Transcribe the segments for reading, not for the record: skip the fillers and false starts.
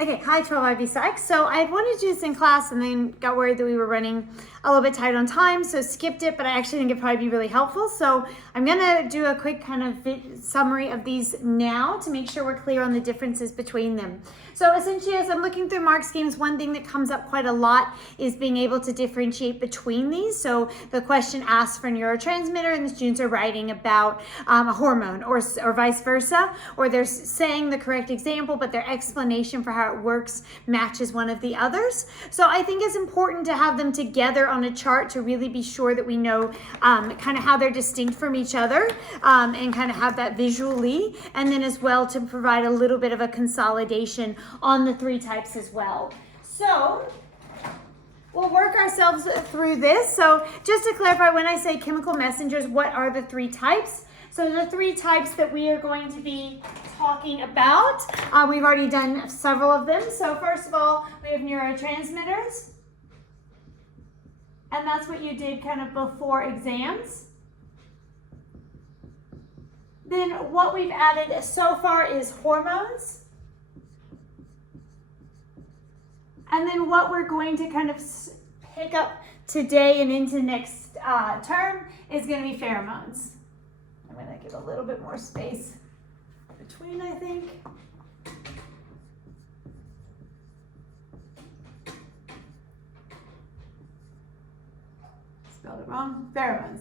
Okay, hi 12IB Psych. So I had wanted to do this in class and then got worried that we were running a little bit tight on time, so skipped it, but I actually think it'd probably be really helpful. So I'm gonna do a quick kind of summary of these now to make sure we're clear on the differences between them. So essentially, as I'm looking through mark schemes, one thing that comes up quite a lot is being able to differentiate between these. So the question asks for neurotransmitter and the students are writing about a hormone or vice versa, or they're saying the correct example, but their explanation for how it works matches one of the others. So I think it's important to have them together on a chart to really be sure that we know kind of how they're distinct from each other and kind of have that visually, and then as well to provide a little bit of a consolidation on the three types as well. So we'll work ourselves through this. So just to clarify, when I say chemical messengers, what are the three types? So the three types that we are going to be talking about, we've already done several of them. So first of all, we have neurotransmitters. And that's what you did kind of before exams. Then what we've added so far is hormones. And then what we're going to kind of pick up today and into next term is going to be pheromones. I'm going to give a little bit more space between, I think. Spelled it wrong. Pheromones.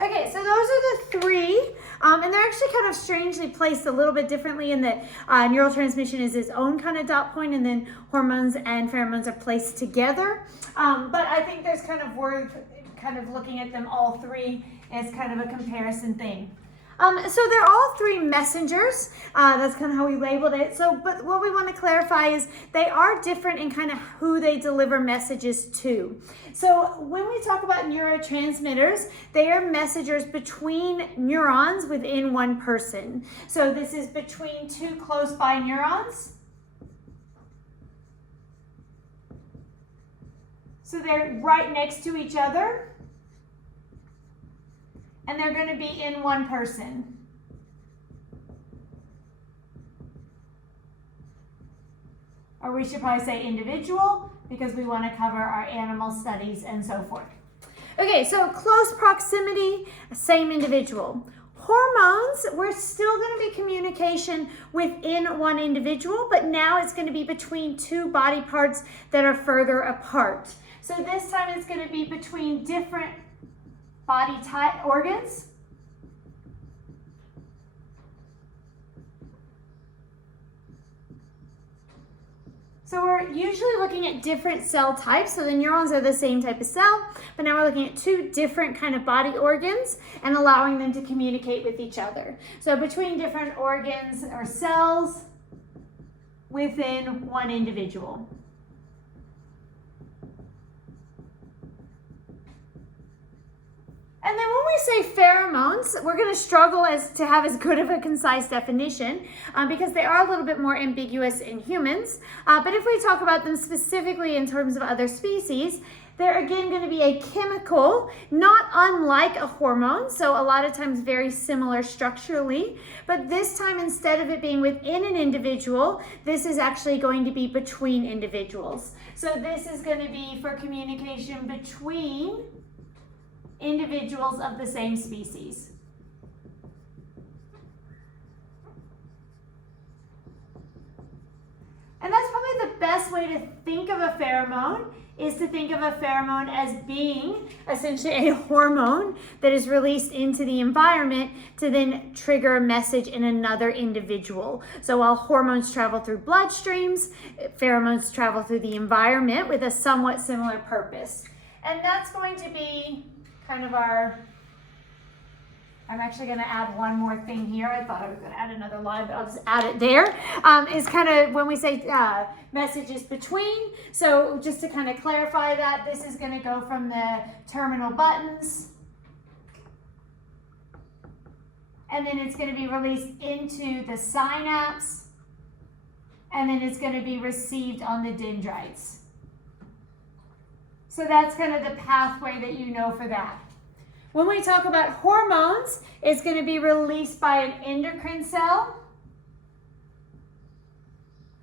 Okay, so those are the three, and they're actually kind of strangely placed a little bit differently in that neurotransmission is its own kind of dot point, and then hormones and pheromones are placed together. But I think there's kind of worth kind of looking at them all three as kind of a comparison thing. So they're all three messengers. That's kind of how we labeled it. So, but what we want to clarify is they are different in kind of who they deliver messages to. So when we talk about neurotransmitters, they are messengers between neurons within one person. So this is between two close by neurons. So they're right next to each other. And they're going to be in one person. Or we should probably say individual, because we want to cover our animal studies and so forth. Okay, so close proximity, same individual. Hormones, we're still going to be communication within one individual, but now it's going to be between two body parts that are further apart. So this time it's going to be between different body type organs. So we're usually looking at different cell types. So the neurons are the same type of cell, but now we're looking at two different kind of body organs and allowing them to communicate with each other. So between different organs or cells within one individual. And then when we say pheromones, we're going to struggle to have as good of a concise definition because they are a little bit more ambiguous in humans. But if we talk about them specifically in terms of other species, they're again going to be a chemical, not unlike a hormone, so a lot of times very similar structurally. But this time, instead of it being within an individual, this is actually going to be between individuals. So this is going to be for communication between individuals of the same species. And that's probably the best way to think of a pheromone, is to think of a pheromone as being essentially a hormone that is released into the environment to then trigger a message in another individual. So while hormones travel through bloodstreams, pheromones travel through the environment with a somewhat similar purpose. And that's going to be kind of our, I'm actually going to add one more thing here. I thought I was going to add another line, but I'll just add it there. Is kind of when we say messages between. So just to kind of clarify that, this is going to go from the terminal buttons. And then it's going to be released into the synapse. And then it's going to be received on the dendrites. So that's kind of the pathway that you know for that. When we talk about hormones, it's going to be released by an endocrine cell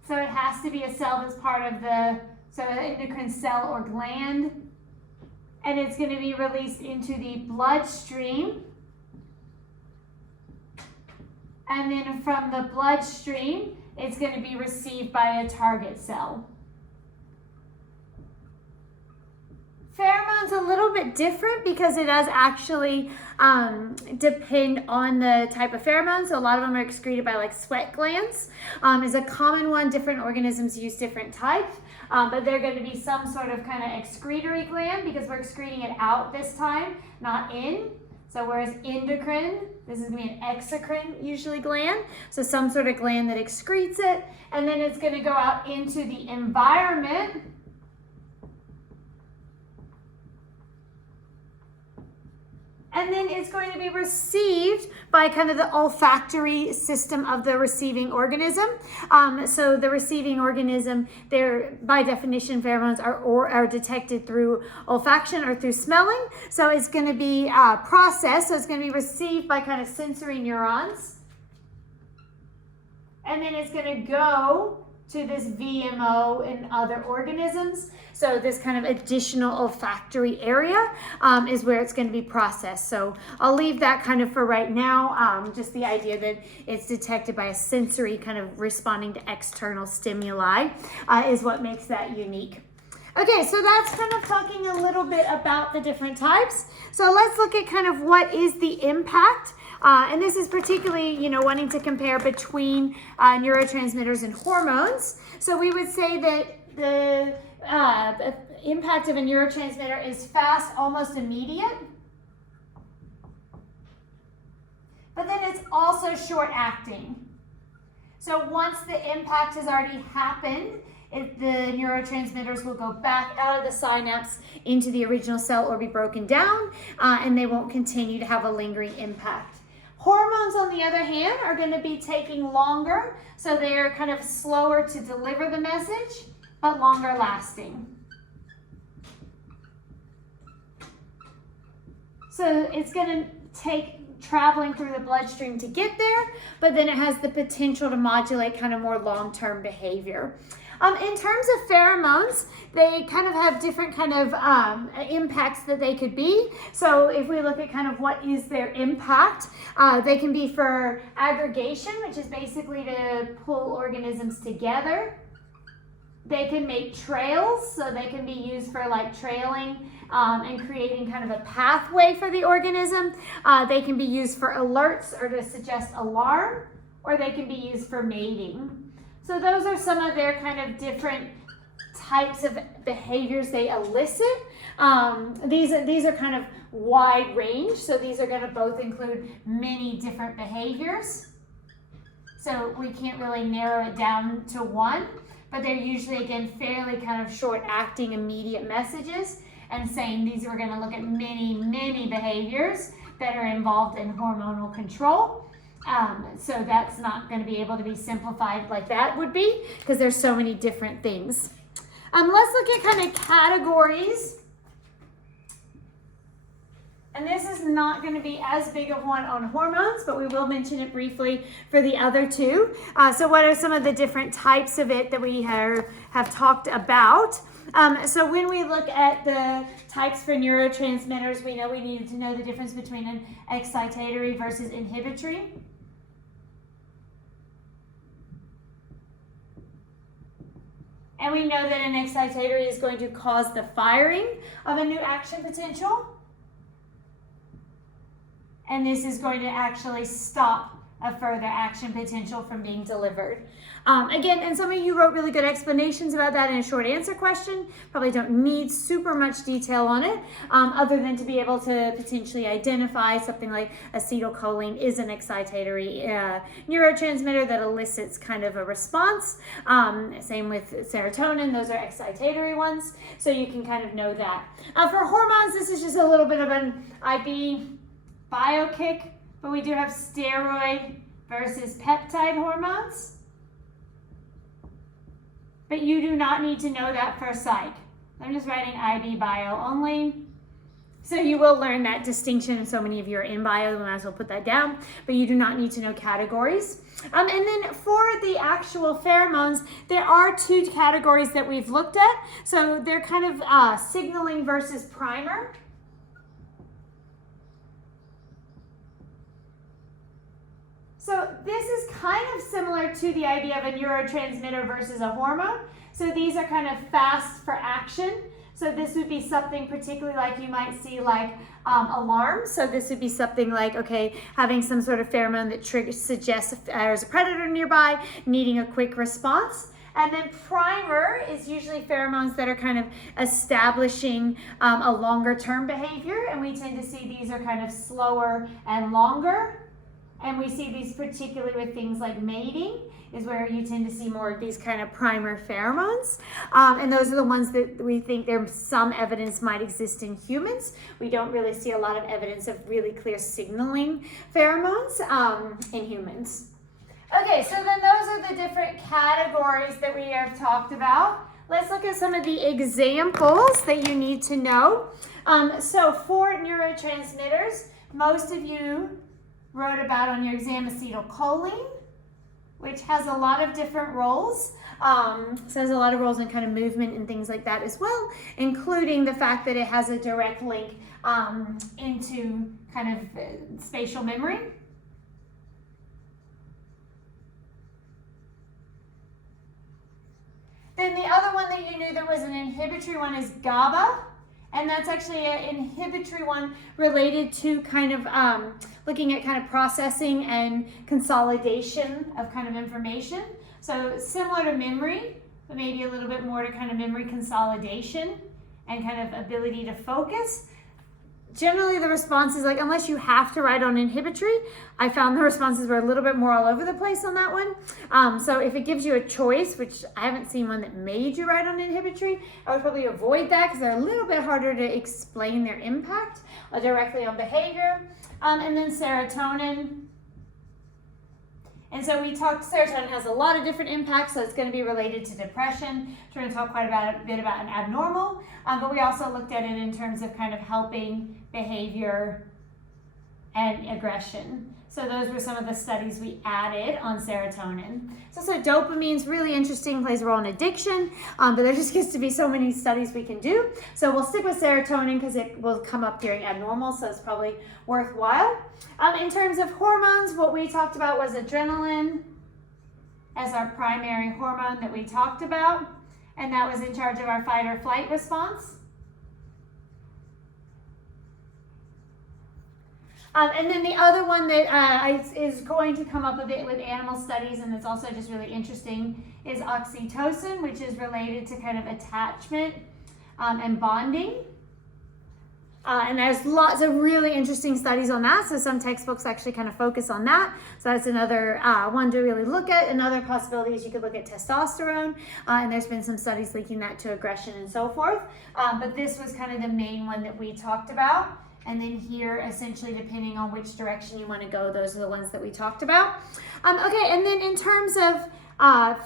So it has to be a cell that's part of the endocrine cell or gland. And it's going to be released into the bloodstream. And then from the bloodstream, it's going to be received by a target cell. Pheromones a little bit different because it does actually depend on the type of pheromone. So a lot of them are excreted by like sweat glands is a common one. Different organisms use different types, but they're going to be some sort of kind of excretory gland because we're excreting it out this time, not in. So whereas endocrine, this is going to be an exocrine usually gland. So some sort of gland that excretes it, and then it's going to go out into the environment. And then it's going to be received by kind of the olfactory system of the receiving organism. So the receiving organism, by definition, pheromones are detected through olfaction or through smelling. So it's going to be processed. So it's going to be received by kind of sensory neurons. And then it's going to go to this VMO in other organisms. So this kind of additional olfactory area is where it's going to be processed. So I'll leave that kind of for right now. Just the idea that it's detected by a sensory kind of responding to external stimuli is what makes that unique. Okay, so that's kind of talking a little bit about the different types. So let's look at kind of what is the impact. And this is particularly, wanting to compare between neurotransmitters and hormones. So we would say that the impact of a neurotransmitter is fast, almost immediate. But then it's also short acting. So once the impact has already happened, the neurotransmitters will go back out of the synapse into the original cell or be broken down, and they won't continue to have a lingering impact. Hormones, on the other hand, are going to be taking longer, so they're kind of slower to deliver the message, but longer lasting. So it's going to take traveling through the bloodstream to get there, but then it has the potential to modulate kind of more long-term behavior. In terms of pheromones, they kind of have different kind of impacts that they could be. So if we look at kind of what is their impact, they can be for aggregation, which is basically to pull organisms together. They can make trails, so they can be used for like trailing and creating kind of a pathway for the organism. They can be used for alerts or to suggest alarm, or they can be used for mating. So those are some of their kind of different types of behaviors they elicit. These are kind of wide range, so these are going to both include many different behaviors. So we can't really narrow it down to one, but they're usually, again, fairly kind of short-acting, immediate messages, and saying these we're going to look at many behaviors that are involved in hormonal control. So that's not going to be able to be simplified like that would be, because there's so many different things. Let's look at kind of categories. And this is not going to be as big of one on hormones, but we will mention it briefly for the other two. So what are some of the different types of it that we have talked about? So when we look at the types for neurotransmitters, we know we needed to know the difference between an excitatory versus inhibitory. And we know that an excitatory is going to cause the firing of a new action potential. And this is going to actually stop a further action potential from being delivered. Again, and some of you wrote really good explanations about that in a short answer question. Probably don't need super much detail on it, other than to be able to potentially identify something like acetylcholine is an excitatory neurotransmitter that elicits kind of a response. Same with serotonin, those are excitatory ones. So you can kind of know that. For hormones, this is just a little bit of an IB bio kick, but we do have steroid versus peptide hormones. But you do not need to know that for psych. I'm just writing IB bio only. So you will learn that distinction, and so many of you are in bio, we might as well put that down, but you do not need to know categories. And then for the actual pheromones, there are two categories that we've looked at. So they're kind of signaling versus primer. So this is kind of similar to the idea of a neurotransmitter versus a hormone. So these are kind of fast for action. So this would be something particularly like you might see like alarms. So this would be something like, okay, having some sort of pheromone that suggests there's a predator nearby, needing a quick response. And then primer is usually pheromones that are kind of establishing a longer term behavior. And we tend to see these are kind of slower and longer. And we see these particularly with things like mating is where you tend to see more of these kind of primer pheromones. And those are the ones that we think there's some evidence might exist in humans. We don't really see a lot of evidence of really clear signaling pheromones in humans. Okay, so then those are the different categories that we have talked about. Let's look at some of the examples that you need to know. So for neurotransmitters, most of you wrote about on your exam acetylcholine, which has a lot of different roles. So has a lot of roles in kind of movement and things like that as well, including the fact that it has a direct link into kind of spatial memory. Then the other one that you knew that was an inhibitory one is GABA. And that's actually an inhibitory one related to kind of looking at kind of processing and consolidation of kind of information. So similar to memory, but maybe a little bit more to kind of memory consolidation and kind of ability to focus. Generally the responses, like unless you have to write on inhibitory, I found the responses were a little bit more all over the place on that one. So if it gives you a choice, which I haven't seen one that made you write on inhibitory, I would probably avoid that because they're a little bit harder to explain their impact directly on behavior. And then serotonin. And so we talked, serotonin has a lot of different impacts, so it's going to be related to depression. We're going to talk quite a bit about an abnormal, but we also looked at it in terms of kind of helping behavior and aggression. So those were some of the studies we added on serotonin. So dopamine's really interesting, plays a role in addiction, but there just gets to be so many studies we can do. So we'll stick with serotonin because it will come up during abnormal, so it's probably worthwhile. In terms of hormones, what we talked about was adrenaline as our primary hormone that we talked about, and that was in charge of our fight or flight response. And then the other one that is going to come up a bit with animal studies, and it's also just really interesting, is oxytocin, which is related to kind of attachment and bonding. And there's lots of really interesting studies on that. So some textbooks actually kind of focus on that. So that's another one to really look at. Another possibility is you could look at testosterone. And there's been some studies linking that to aggression and so forth. But this was kind of the main one that we talked about. And then here, essentially, depending on which direction you want to go, those are the ones that we talked about. Okay, and then in terms of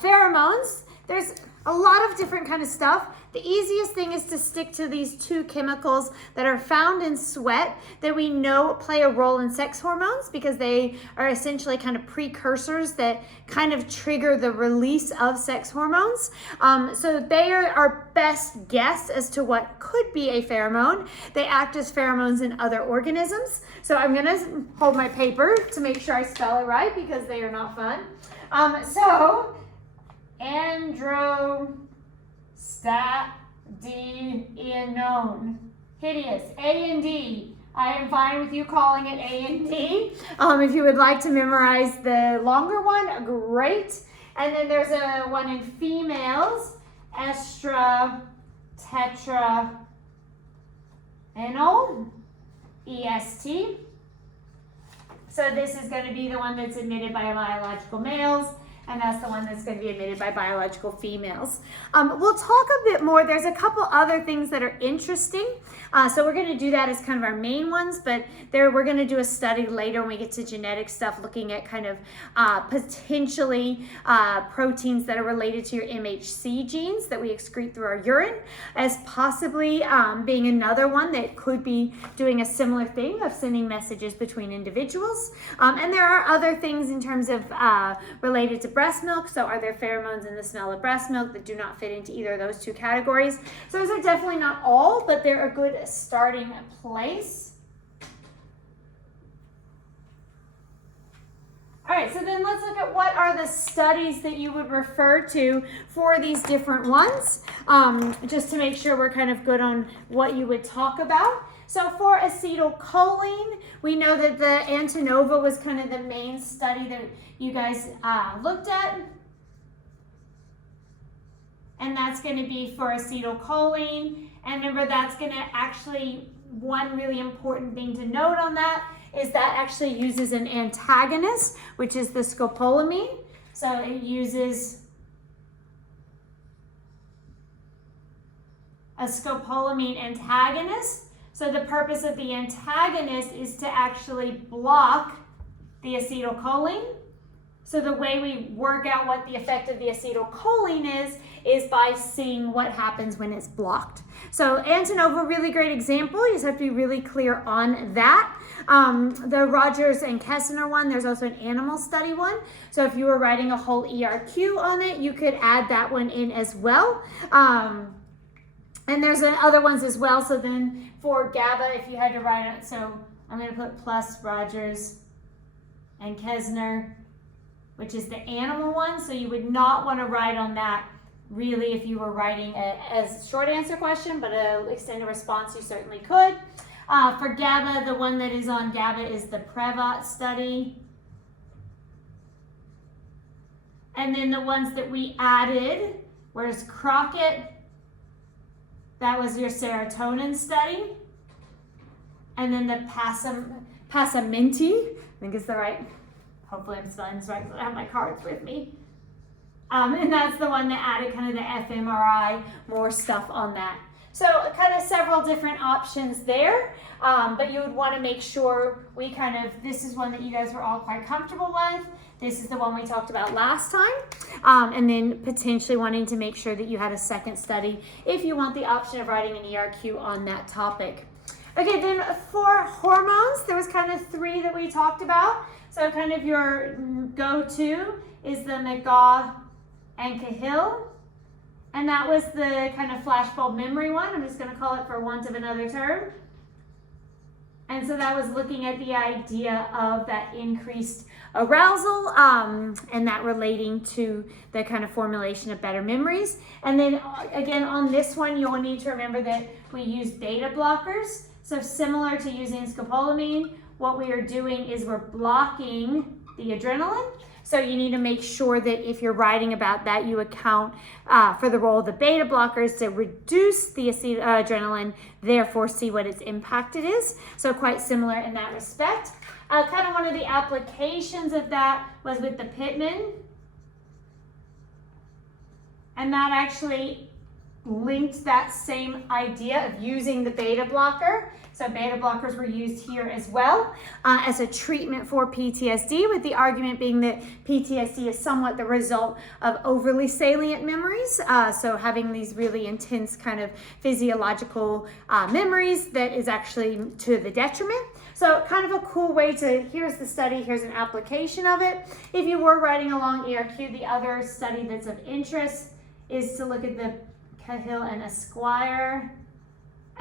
pheromones, there's a lot of different kind of stuff. The easiest thing is to stick to these two chemicals that are found in sweat that we know play a role in sex hormones because they are essentially kind of precursors that kind of trigger the release of sex hormones. So they are our best guess as to what could be a pheromone. They act as pheromones in other organisms. So I'm gonna hold my paper to make sure I spell it right because they are not fun. So androstenedione. Hideous. A and D. I am fine with you calling it A and D. If you would like to memorize the longer one, great. And then there's a one in females, estrotetraenol, EST. So this is going to be the one that's emitted by biological males. and that's the one that's going to be emitted by biological females. We'll talk a bit more. There's a couple other things that are interesting. So we're going to do that as kind of our main ones, but we're going to do a study later when we get to genetic stuff, looking at kind of potentially proteins that are related to your MHC genes that we excrete through our urine, as possibly being another one that could be doing a similar thing of sending messages between individuals. And there are other things in terms of related to breast milk. So are there pheromones in the smell of breast milk that do not fit into either of those two categories? So those are definitely not all, but they're a good starting place. All right, so then let's look at what are the studies that you would refer to for these different ones, just to make sure we're kind of good on what you would talk about. So for acetylcholine, we know that the Antonova was kind of the main study that you guys looked at. And that's going to be for acetylcholine. And remember, that's going to actually, one really important thing to note on that is that actually uses an antagonist, which is the scopolamine. So it uses a scopolamine antagonist. So the purpose of the antagonist is to actually block the acetylcholine. So the way we work out what the effect of the acetylcholine is by seeing what happens when it's blocked. So Antonova, really great example. You just have to be really clear on that. The Rogers and Kessner one, there's also an animal study one. So if you were writing a whole ERQ on it, you could add that one in as well. And there's other ones as well. So then for GABA, if you had to write it, so I'm going to put plus Rogers and Kessner, which is the animal one. So you would not want to write on that really if you were writing as a short answer question, but an extended response you certainly could. For GABA, the one that is on GABA is the Prevat study. And then the ones that we added, whereas Crockett, that was your serotonin study. And then the Passamenti, I think it's the right, hopefully I'm spelling this right because I have my cards with me. And that's the one that added kind of the fMRI, more stuff on that. So kind of several different options there, but you would want to make sure we kind of, this is one that you guys were all quite comfortable with. This is the one we talked about last time. And then potentially wanting to make sure that you had a second study if you want the option of writing an ERQ on that topic. Okay, then for hormones, there was kind of three that we talked about. So kind of your go-to is the McGaugh and Cahill. And that was the kind of flashbulb memory one. I'm just going to call it for want of another term. And so that was looking at the idea of that increased arousal and that relating to the kind of formulation of better memories. And then again, on this one, you'll need to remember that we use beta blockers. So similar to using scopolamine, what we are doing is we're blocking the adrenaline. So you need to make sure that if you're writing about that, you account for the role of the beta blockers to reduce the adrenaline, therefore see what its impact it is. So quite similar in that respect. Kind of one of the applications of that was with the Pittman. And that actually linked that same idea of using the beta blocker. So beta blockers were used here as well as a treatment for PTSD, with the argument being that PTSD is somewhat the result of overly salient memories. So having these really intense kind of physiological memories that is actually to the detriment. So kind of a cool way to, here's the study, here's an application of it. If you were writing along ERQ, the other study that's of interest is to look at the Cahill and Esquire.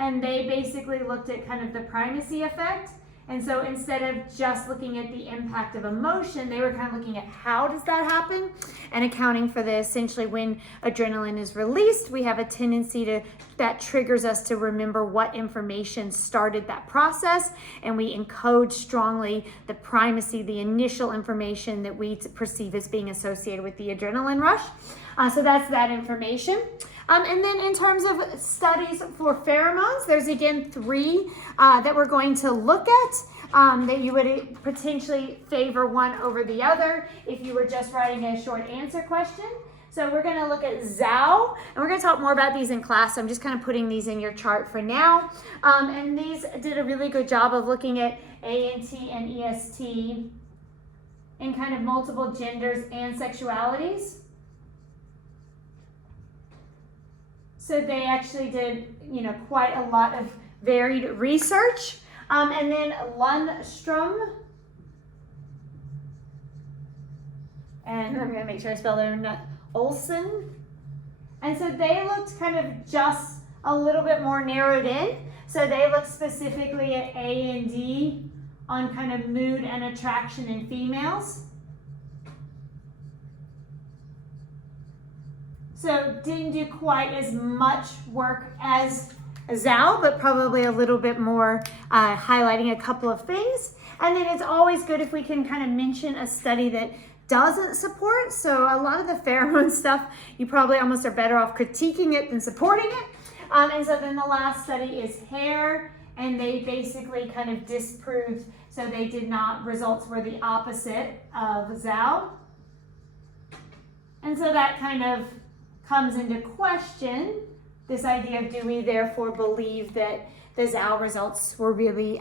And they basically looked at kind of the primacy effect. And so instead of just looking at the impact of emotion, they were kind of looking at how does that happen and accounting for the essentially when adrenaline is released, we have a tendency that triggers us to remember what information started that process. And we encode strongly the primacy, the initial information that we perceive as being associated with the adrenaline rush. So that's that information. And then in terms of studies for pheromones, there's again three that we're going to look that you would potentially favor one over the other if you were just writing a short answer question. So we're going to look at Zhao, and we're going to talk more about these in class. So I'm just kind of putting these in your chart for now. And these did a really good job of looking at ANT and EST in kind of multiple genders and sexualities. So they actually did, quite a lot of varied research. And then Lundstrom, and I'm going to make sure I spell their name, Olson. And so they looked kind of just a little bit more narrowed in. So they looked specifically at A and D on kind of mood and attraction in females. So didn't do quite as much work as Zhao, but probably a little bit more highlighting a couple of things. And then it's always good if we can kind of mention a study that doesn't support. So a lot of the pheromone stuff, you probably almost are better off critiquing it than supporting it. And so then the last study is hair, and they basically kind of disproved, so they did not, results were the opposite of Zhao. And so that kind of comes into question this idea of, do we therefore believe that the Zhao results were really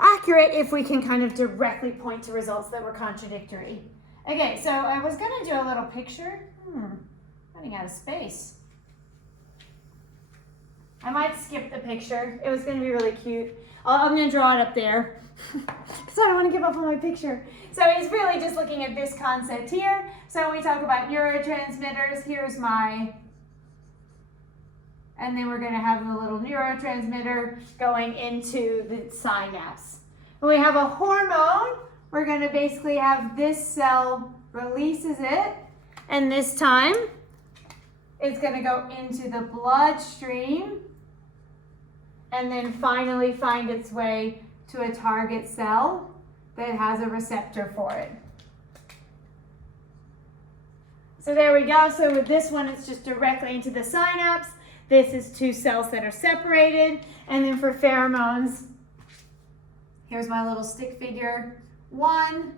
accurate if we can kind of directly point to results that were contradictory. Okay, so I was going to do a little picture. Running out of space. I might skip the picture. It was going to be really cute. I'm going to draw it up there because I don't want to give up on my picture. So it's really just looking at this concept here. So when we talk about neurotransmitters, here's my, and then we're going to have a little neurotransmitter going into the synapse. When we have a hormone, we're going to basically have this cell releases it, and this time it's going to go into the bloodstream and then finally find its way to a target cell that has a receptor for it. So there we go. So with this one, it's just directly into the synapse. This is two cells that are separated. And then for pheromones, here's my little stick figure 1.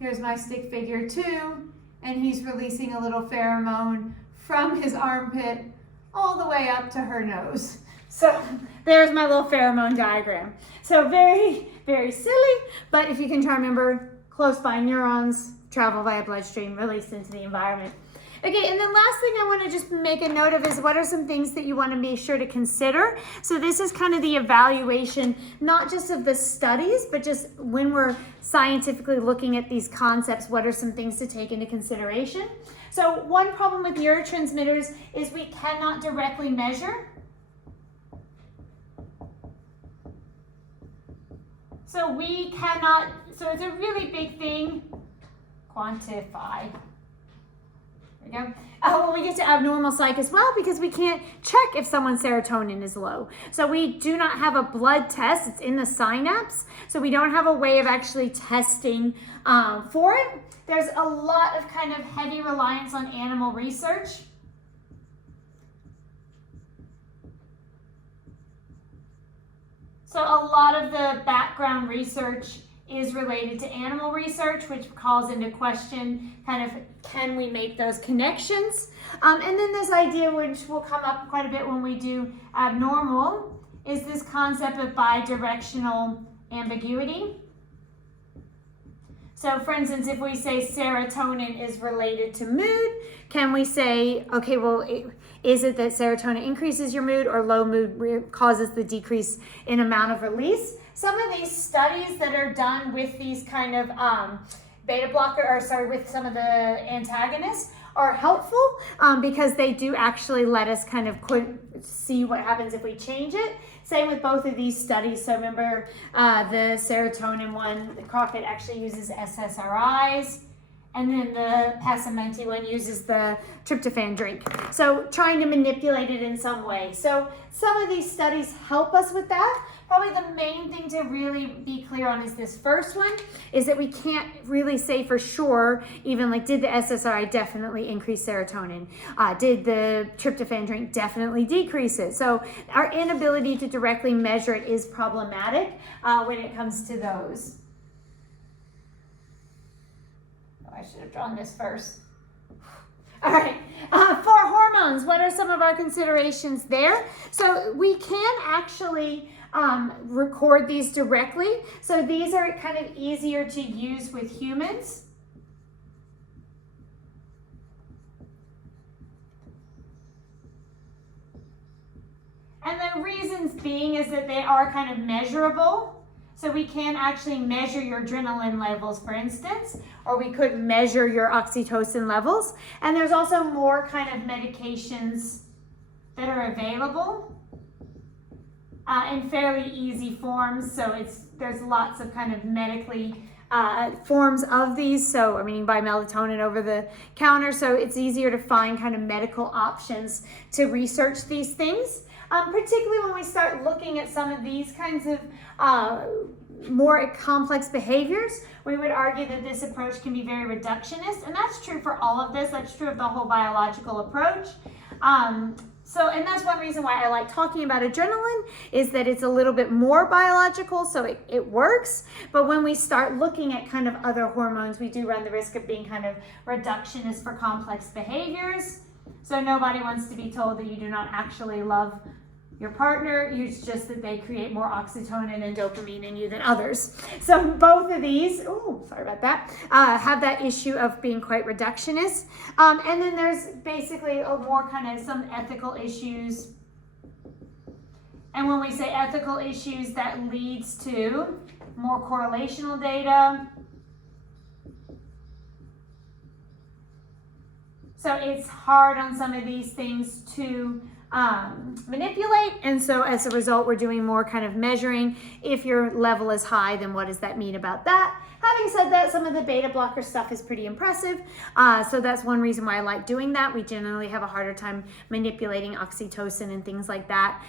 Here's my stick figure 2. And he's releasing a little pheromone from his armpit all the way up to her nose. So there's my little pheromone diagram. So very, very silly, but if you can try to remember, close by neurons travel via bloodstream, released into the environment. Okay, and then last thing I want to just make a note of is what are some things that you want to be sure to consider. So this is kind of the evaluation, not just of the studies, but just when we're scientifically looking at these concepts, what are some things to take into consideration? So one problem with neurotransmitters is we cannot directly measure. So we cannot, so it's a really big thing, quantify. There we go. Well, we get to abnormal psych as well because we can't check if someone's serotonin is low. So we do not have a blood test. It's in the synapse. So we don't have a way of actually testing for it. There's a lot of kind of heavy reliance on animal research. So a lot of the background research is related to animal research, which calls into question kind of, can we make those connections? And then this idea, which will come up quite a bit when we do abnormal, is this concept of bidirectional ambiguity. So for instance, if we say serotonin is related to mood, can we say, okay, well, is it that serotonin increases your mood or low mood causes the decrease in amount of release? Some of these studies that are done with these kind of with some of the antagonists are helpful because they do actually let us kind of see what happens if we change it. Same with both of these studies. So remember the serotonin one, the Crockett actually uses SSRIs, And then the Passamenti one uses the tryptophan drink. So trying to manipulate it in some way. So some of these studies help us with that. Probably the main thing to really be clear on is this first one, is that we can't really say for sure, even like, did the SSRI definitely increase serotonin? Did the tryptophan drink definitely decrease it? So our inability to directly measure it is problematic when it comes to those. I should have drawn this first. All right, for hormones, what are some of our considerations there? So we can actually record these directly. So these are kind of easier to use with humans. And the reasons being is that they are kind of measurable. So we can actually measure your adrenaline levels, for instance, or we could measure your oxytocin levels. And there's also more kind of medications that are available in fairly easy forms. So there's lots of kind of medically forms of these. So, I mean, you can buy melatonin over the counter. So it's easier to find kind of medical options to research these things. Particularly when we start looking at some of these kinds of more complex behaviors, we would argue that this approach can be very reductionist, and that's true for all of this. That's true of the whole biological approach. And that's one reason why I like talking about adrenaline, is that it's a little bit more biological, so it works. But when we start looking at kind of other hormones, we do run the risk of being kind of reductionist for complex behaviors. So nobody wants to be told that you do not actually love your partner. It's just that they create more oxytocin and dopamine in you than others. So both of these, have that issue of being quite reductionist. And then there's basically more kind of some ethical issues. And when we say ethical issues, that leads to more correlational data. So it's hard on some of these things to manipulate, and so as a result we're doing more kind of measuring. If your level is high, then what does that mean about that? Having said that, some of the beta blocker stuff is pretty impressive, so that's one reason why I like doing that. We generally have a harder time manipulating oxytocin and things like that,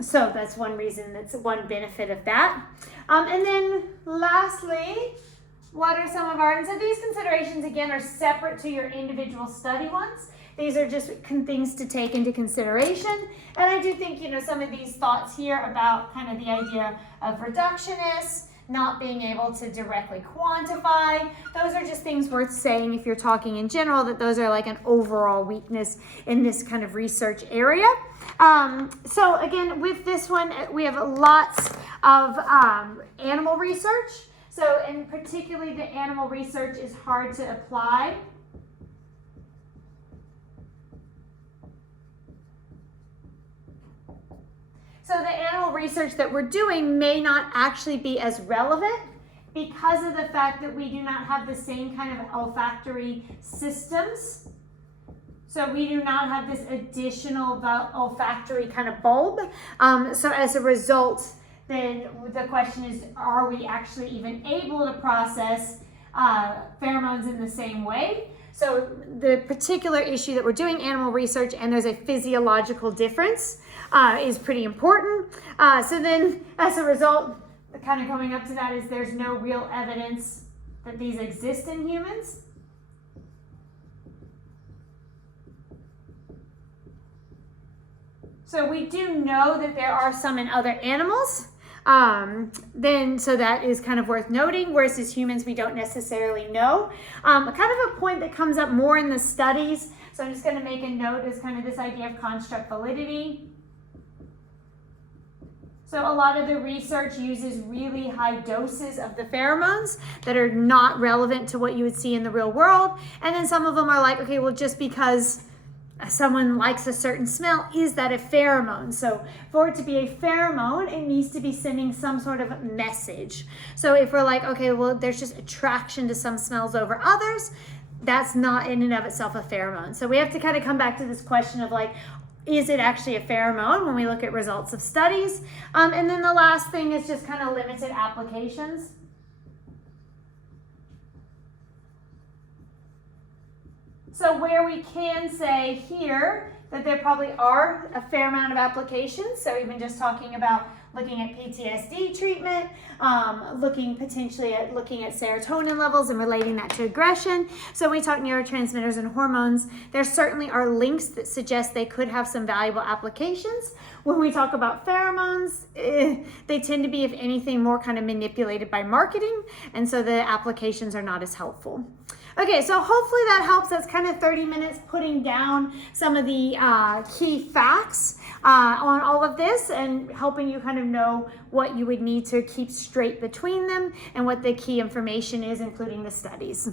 so that's one reason, that's one benefit of that. And then lastly, what are some of our, and so these considerations again are separate to your individual study ones. These are just things to take into consideration. And I do think, some of these thoughts here about kind of the idea of reductionists, not being able to directly quantify, those are just things worth saying if you're talking in general, that those are like an overall weakness in this kind of research area. So again, with this one, we have lots of animal research. So, and particularly the animal research is hard to apply. So the animal research that we're doing may not actually be as relevant because of the fact that we do not have the same kind of olfactory systems. So we do not have this additional olfactory kind of bulb. So as a result, then the question is, are we actually even able to process pheromones in the same way? So the particular issue that we're doing animal research, and there's a physiological difference, is pretty important. So then as a result, kind of coming up to that is there's no real evidence that these exist in humans. So we do know that there are some in other animals. So that is kind of worth noting, whereas as humans, we don't necessarily know. Kind of a point that comes up more in the studies, so I'm just going to make a note, is kind of this idea of construct validity. So a lot of the research uses really high doses of the pheromones that are not relevant to what you would see in the real world. And then some of them are like, okay, well, just because someone likes a certain smell, is that a pheromone? So for it to be a pheromone, it needs to be sending some sort of message. So if we're like, okay, well, there's just attraction to some smells over others, that's not in and of itself a pheromone. So we have to kind of come back to this question of like, is it actually a pheromone when we look at results of studies? And then the last thing is just kind of limited applications. So where we can say here that there probably are a fair amount of applications, so even just talking about looking at PTSD treatment, potentially at looking at serotonin levels and relating that to aggression. So when we talk neurotransmitters and hormones, there certainly are links that suggest they could have some valuable applications. When we talk about pheromones, they tend to be, if anything, more kind of manipulated by marketing, and so the applications are not as helpful. Okay, so hopefully that helps. That's kind of 30 minutes putting down some of the key facts on all of this and helping you kind of know what you would need to keep straight between them and what the key information is, including the studies.